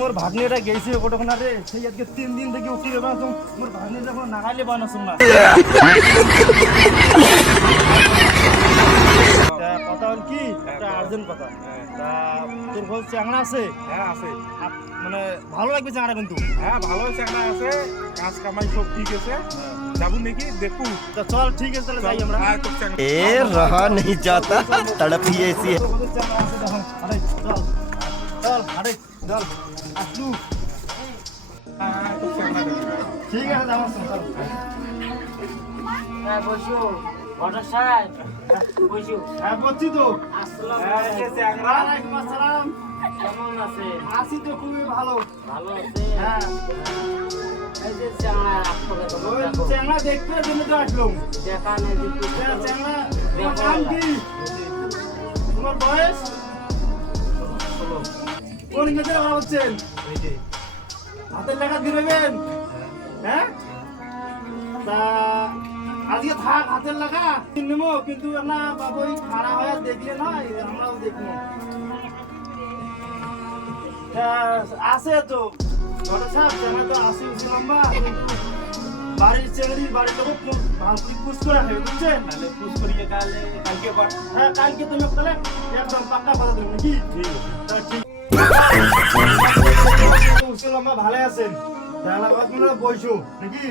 মোর ভাগ্নেটা গেছে কতক্ষণ রে সেই আজকে 3 দিন থেকে উঠি গেলাম তো মোর ভাগ্নে যখন নাগাইলে বানাসুম না কথা হল কি একটা আর্জেন্ট কথা তা তোর ঘর চ্যাংড়া আছে? হ্যাঁ আছে। মানে ভালো লাগবে চ্যাংড়া কিন্তু। হ্যাঁ ভালো চ্যাংড়া আছে, কাজ কামাই সব ঠিক আছে, যাবো নাকি দেখু? তা চল ঠিক আছে তাহলে যাই আমরা। ए रहा नहीं जाता तड़प ही ऐसी है। চ্যাংড়া আছে তখন আরে চল চল আরে চল আসলু ঠিক আছে যাবো চল। হ্যাঁ বসো ঘটক সাহেব বসো। হ্যাঁ বলছি তো। আসসালামু হ্যাঁ, আলাইকুম। এই চ্যাংড়া। ওয়ালাইকুম আসসালাম। কেমন আছে? আছি তো খুবই ভালো। ভালো আছে? হ্যাঁ এই যে চ্যাংড়া রাখতে ওই দেখো চ্যাংড়া দেখতে জন্য তো আসলাম। দেখা নেই দিতে চ্যাংড়া তোমার নাম কি? তোমার বয়স? কোন গেছে ভালো হচ্ছেন? হাতের লেখা দিবেন? হ্যাঁ তা আজকে থাক হাতের লেখা নেবো কিন্তু না বাবু খাড়া হয়ে দেখলে নয় আমরাও দেখবো। আছে তো ঘটক সাহেব চ্যাংড়া তো আসি উঁচু লম্বা কিন্তু বাড়ির চেংড়ির বাড়ির লোক ভালো পুষ করে খাবে বুঝছেন? তাহলে পুষ করিয়ে কালকে কর। হ্যাঁ কালকে তুমি তাহলে একদম পাক্কা কথা দেবেন নাকি? ঠিক উঁচু লম্বা ভালো আছেন তাহলে বসো নাকি?